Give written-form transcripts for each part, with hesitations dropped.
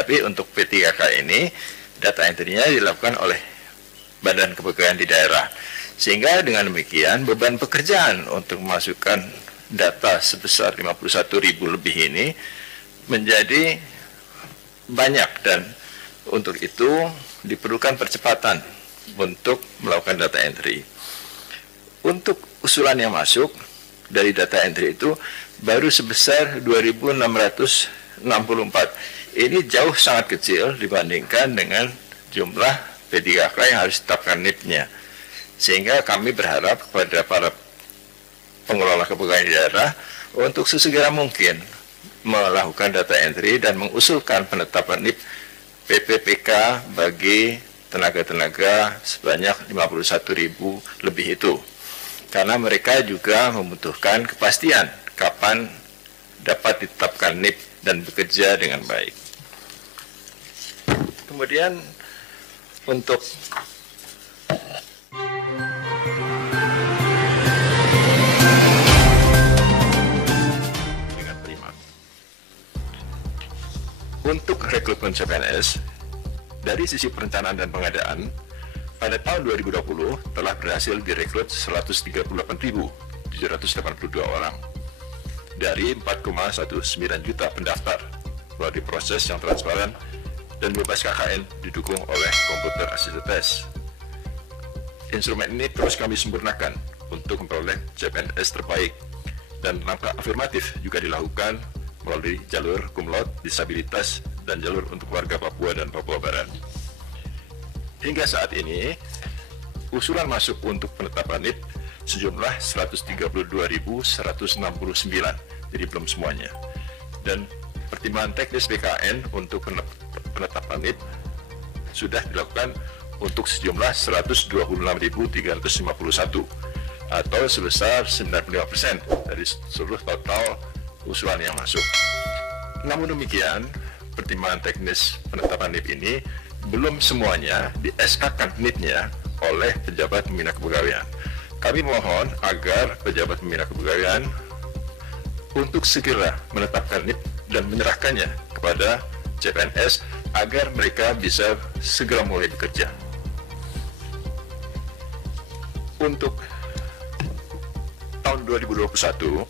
Tapi untuk P3K ini, data entry-nya dilakukan oleh Badan Kepegawaian di daerah. Sehingga dengan demikian beban pekerjaan untuk memasukkan data sebesar 51.000 lebih ini menjadi banyak, dan untuk itu diperlukan percepatan untuk melakukan data entry. Untuk usulan yang masuk dari data entry itu baru sebesar 2.664. Ini jauh sangat kecil dibandingkan dengan jumlah P3K yang harus ditetapkan NIP-nya. Sehingga kami berharap kepada para pengelola kepegawaian daerah untuk sesegera mungkin melakukan data entry dan mengusulkan penetapan NIP PPPK bagi tenaga-tenaga sebanyak 51.000 lebih itu. Karena mereka juga membutuhkan kepastian kapan dapat ditetapkan NIP dan bekerja dengan baik. Kemudian untuk rekrutmen CPNS, dari sisi perencanaan dan pengadaan, pada tahun 2020 telah berhasil direkrut 138.782 orang dari 4,19 juta pendaftar melalui proses yang transparan dan bebas KKN didukung oleh komputer assisted test. Instrumen ini terus kami sempurnakan untuk memperoleh CPNS terbaik, dan langkah afirmatif juga dilakukan melalui jalur cum laude, disabilitas, dan jalur untuk warga Papua dan Papua Barat. Hingga saat ini, usulan masuk untuk penetapan NIP sejumlah 132.169, jadi belum semuanya. Dan pertimbangan teknis BKN untuk penetapan NIP sudah dilakukan untuk sejumlah 126.351 atau sebesar 95% dari seluruh total usulan yang masuk. Namun demikian, pertimbangan teknis penetapan NIP ini belum semuanya di SK-kan NIP-nya oleh pejabat pembina kepegawaian. Kami mohon agar pejabat pembina kepegawaian untuk segera menetapkan NIP dan menyerahkannya kepada CPNS agar mereka bisa segera mulai bekerja. Untuk tahun 2021,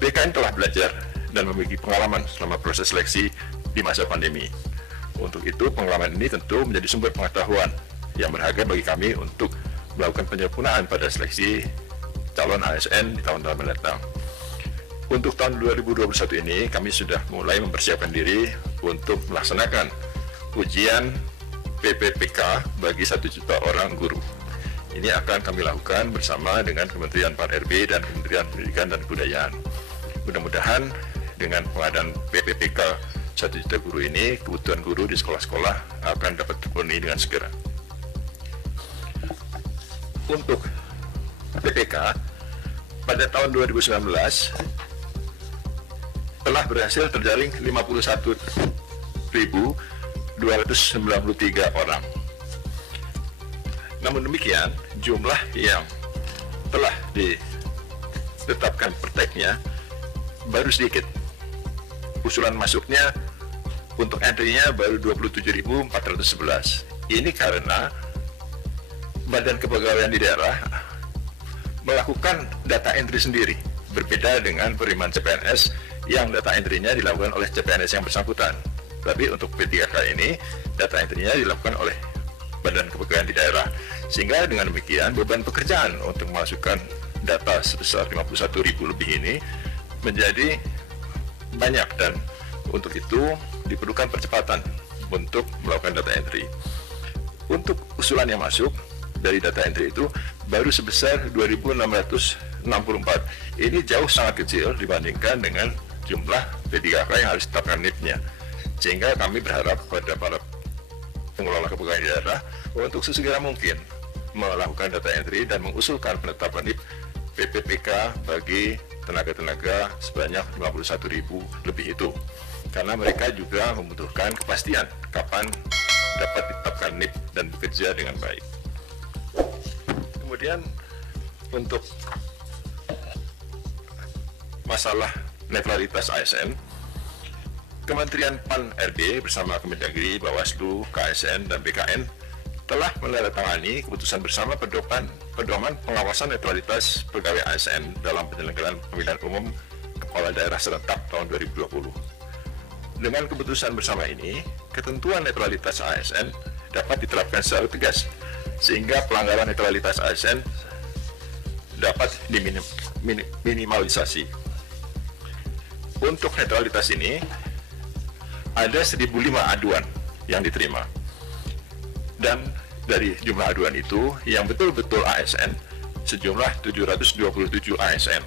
BKN telah belajar dan memiliki pengalaman selama proses seleksi di masa pandemi. Untuk itu, pengalaman ini tentu menjadi sumber pengetahuan yang berharga bagi kami untuk melakukan penyempurnaan pada seleksi calon ASN di tahun-tahun mendatang. Untuk tahun 2021 ini, kami sudah mulai mempersiapkan diri untuk melaksanakan ujian PPPK bagi 1 juta orang guru. Ini akan kami lakukan bersama dengan Kementerian PAN-RB dan Kementerian Pendidikan dan Kebudayaan. Mudah-mudahan dengan pengadaan PPPK 1 juta guru ini, kebutuhan guru di sekolah-sekolah akan dapat terpenuhi dengan segera. Untuk PPK, pada tahun 2019 telah berhasil terjaring 51.293 orang. Namun demikian, jumlah yang telah ditetapkan prakteknya baru sedikit. Usulan masuknya untuk entry-nya baru 27.411. Ini karena Badan Kepegawaian di daerah melakukan data entry sendiri, berbeda dengan penerimaan CPNS yang data entry-nya dilakukan oleh CPNS yang bersangkutan. Tapi untuk P3K ini, data entry-nya dilakukan oleh Badan Kepegawaian di daerah. Sehingga dengan demikian, beban pekerjaan untuk memasukkan data sebesar 51.000 lebih ini menjadi banyak, dan untuk itu diperlukan percepatan untuk melakukan data entry. Untuk usulan yang masuk dari data entry itu baru sebesar 2.664. Ini jauh sangat kecil dibandingkan dengan jumlah P3K yang harus ditetapkan NIP-nya. Sehingga kami berharap kepada para pengelola kepegawaian daerah untuk sesegera mungkin melakukan data entry dan mengusulkan penetapan NIP PPPK bagi tenaga-tenaga sebanyak 51.000 lebih itu. Karena mereka juga membutuhkan kepastian kapan dapat ditetapkan NIP dan bekerja dengan baik. Kemudian untuk masalah netralitas ASN, Kementerian PAN-RB bersama Kemendagri, Bawaslu, KSN, dan BKN telah menandatangani keputusan bersama pedoman pengawasan netralitas pegawai ASN dalam penyelenggaraan pemilihan umum kepala daerah serentak tahun 2020. Dengan keputusan bersama ini, ketentuan netralitas ASN dapat diterapkan secara tegas, sehingga pelanggaran netralitas ASN dapat diminimalisasi. Untuk netralitas ini, ada 1.005 aduan yang diterima. Dan dari jumlah aduan itu, yang betul-betul ASN, sejumlah 727 ASN.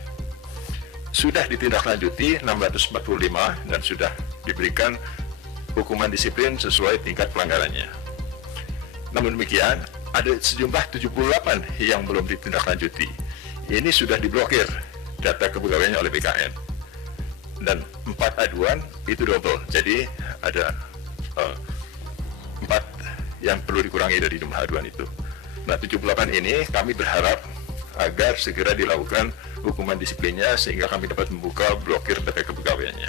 Sudah ditindaklanjuti 645 dan sudah diberikan hukuman disiplin sesuai tingkat pelanggarannya. Namun demikian, ada sejumlah 78 yang belum ditindaklanjuti. Ini sudah diblokir data kepegawaiannya oleh BKN. Dan 4 aduan itu double, jadi ada 4 yang perlu dikurangi dari jumlah aduan itu. Nah, 78 ini kami berharap agar segera dilakukan hukuman disiplinnya sehingga kami dapat membuka blokir data kepegawaiannya.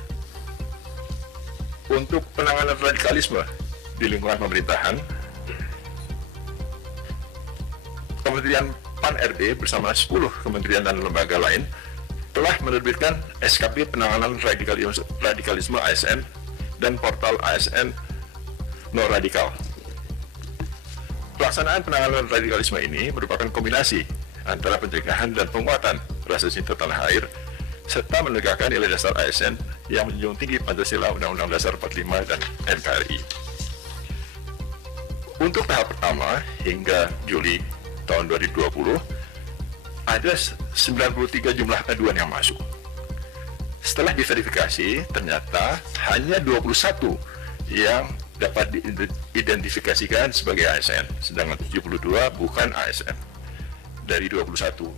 Untuk penanganan radikalisme di lingkungan pemerintahan, Kementerian PAN-RB bersama 10 kementerian dan lembaga lain telah menerbitkan SKP penanganan radikalisme ASN dan portal ASN No Radikal. Pelaksanaan penanganan radikalisme ini merupakan kombinasi antara pencegahan dan penguatan rasa cinta tanah air serta menegakkan nilai dasar ASN yang menjunjung tinggi Pancasila, Undang-Undang Dasar 45 dan NKRI. Untuk tahap pertama hingga Juli tahun 2020, ada 93 jumlah aduan yang masuk. Setelah diverifikasi, ternyata hanya 21 yang dapat diidentifikasikan sebagai ASN, sedangkan 72 bukan ASN. Dari 21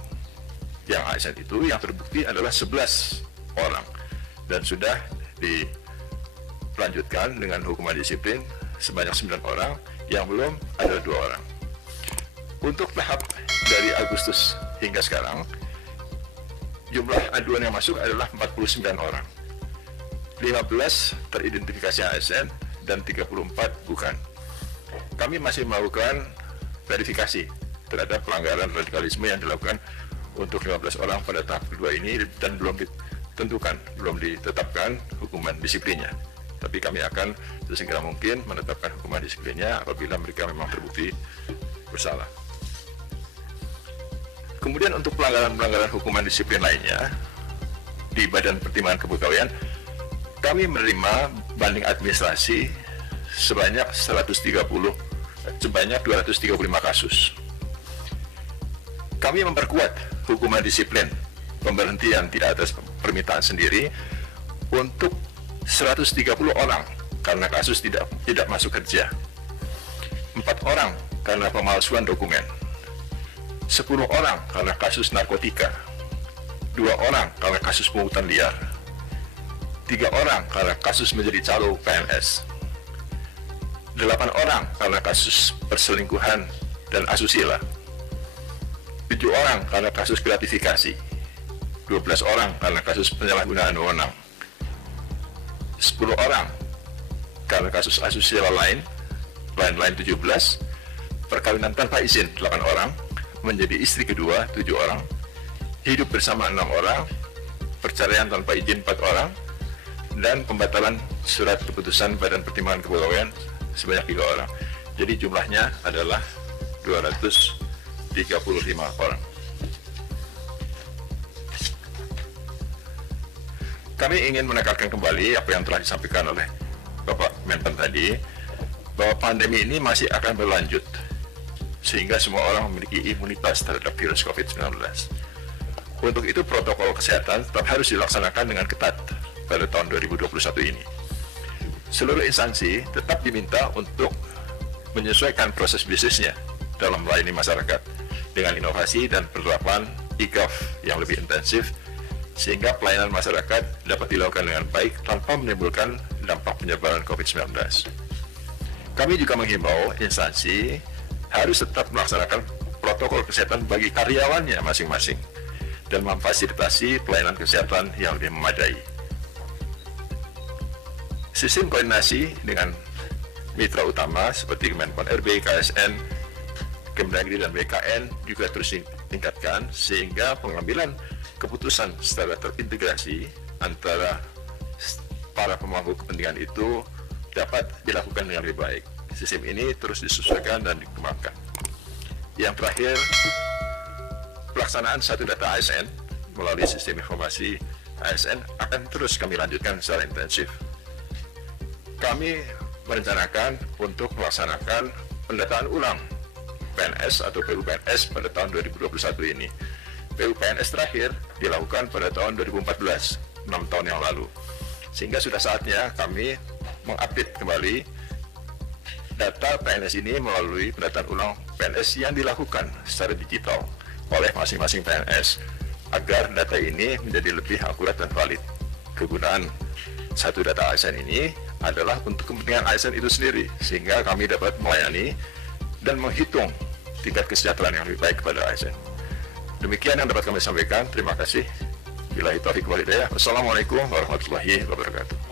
yang ASN itu, yang terbukti adalah 11 orang dan sudah dilanjutkan dengan hukuman disiplin sebanyak 9 orang, yang belum ada 2 orang. Untuk tahap dari Agustus hingga sekarang, jumlah aduan yang masuk adalah 49 orang. 15 teridentifikasi ASN dan 34 bukan. Kami masih melakukan verifikasi terhadap pelanggaran radikalisme yang dilakukan untuk 15 orang pada tahap kedua ini dan belum ditentukan, belum ditetapkan hukuman disiplinnya. Tapi kami akan sesegera mungkin menetapkan hukuman disiplinnya apabila mereka memang terbukti bersalah. Kemudian untuk pelanggaran-pelanggaran hukuman disiplin lainnya, di Badan Pertimbangan Kepegawaian, kami menerima banding administrasi sebanyak 235 kasus. Kami memperkuat hukuman disiplin pemberhentian tidak atas permintaan sendiri untuk 130 orang karena kasus tidak masuk kerja, 4 orang karena pemalsuan dokumen, 10 orang karena kasus narkotika, 2 orang karena kasus pungutan liar, 3 orang karena kasus menjadi calo PNS, 8 orang karena kasus perselingkuhan dan asusila, 7 orang karena kasus gratifikasi, 12 orang karena kasus penyalahgunaan wewenang, 10 orang karena kasus asusila lain 17, perkawinan tanpa izin 8 orang, menjadi istri kedua 7 orang, hidup bersama 6 orang, perceraian tanpa izin 4 orang, dan pembatalan surat keputusan Badan Pertimbangan Kepegawaian sebanyak 3 orang. Jadi jumlahnya adalah 235 orang. Kami ingin menekankan kembali apa yang telah disampaikan oleh Bapak Menpan tadi, bahwa pandemi ini masih akan berlanjut, sehingga semua orang memiliki imunitas terhadap virus COVID-19. Untuk itu, protokol kesehatan tetap harus dilaksanakan dengan ketat pada tahun 2021 ini. Seluruh instansi tetap diminta untuk menyesuaikan proses bisnisnya dalam melayani masyarakat dengan inovasi dan penerapan e-gov yang lebih intensif, sehingga pelayanan masyarakat dapat dilakukan dengan baik tanpa menimbulkan dampak penyebaran COVID-19. Kami juga menghimbau instansi harus tetap melaksanakan protokol kesehatan bagi karyawannya masing-masing dan memfasilitasi pelayanan kesehatan yang lebih memadai. Sistem koordinasi dengan mitra utama seperti Kemenpan RB, KSN, Kemdagri, dan BKN juga terus ditingkatkan sehingga pengambilan keputusan secara terintegrasi antara para pemangku kepentingan itu dapat dilakukan dengan lebih baik. Sistem ini terus disesuaikan dan dikembangkan. Yang terakhir, pelaksanaan satu data ASN melalui sistem informasi ASN akan terus kami lanjutkan secara intensif. Kami merencanakan untuk melaksanakan pendataan ulang PNS atau PUPNS pada tahun 2021 ini. PUPNS terakhir dilakukan pada tahun 2014, 6 tahun yang lalu. Sehingga sudah saatnya kami mengupdate kembali data PNS ini melalui pendataan ulang PNS yang dilakukan secara digital oleh masing-masing PNS agar data ini menjadi lebih akurat dan valid. Kegunaan satu data ASN ini adalah untuk kepentingan ASN itu sendiri, sehingga kami dapat melayani dan menghitung tingkat kesejahteraan yang lebih baik kepada ASN. Demikian yang dapat kami sampaikan. Terima kasih. Billahi taufiq wal hidayah. Wassalamualaikum warahmatullahi wabarakatuh.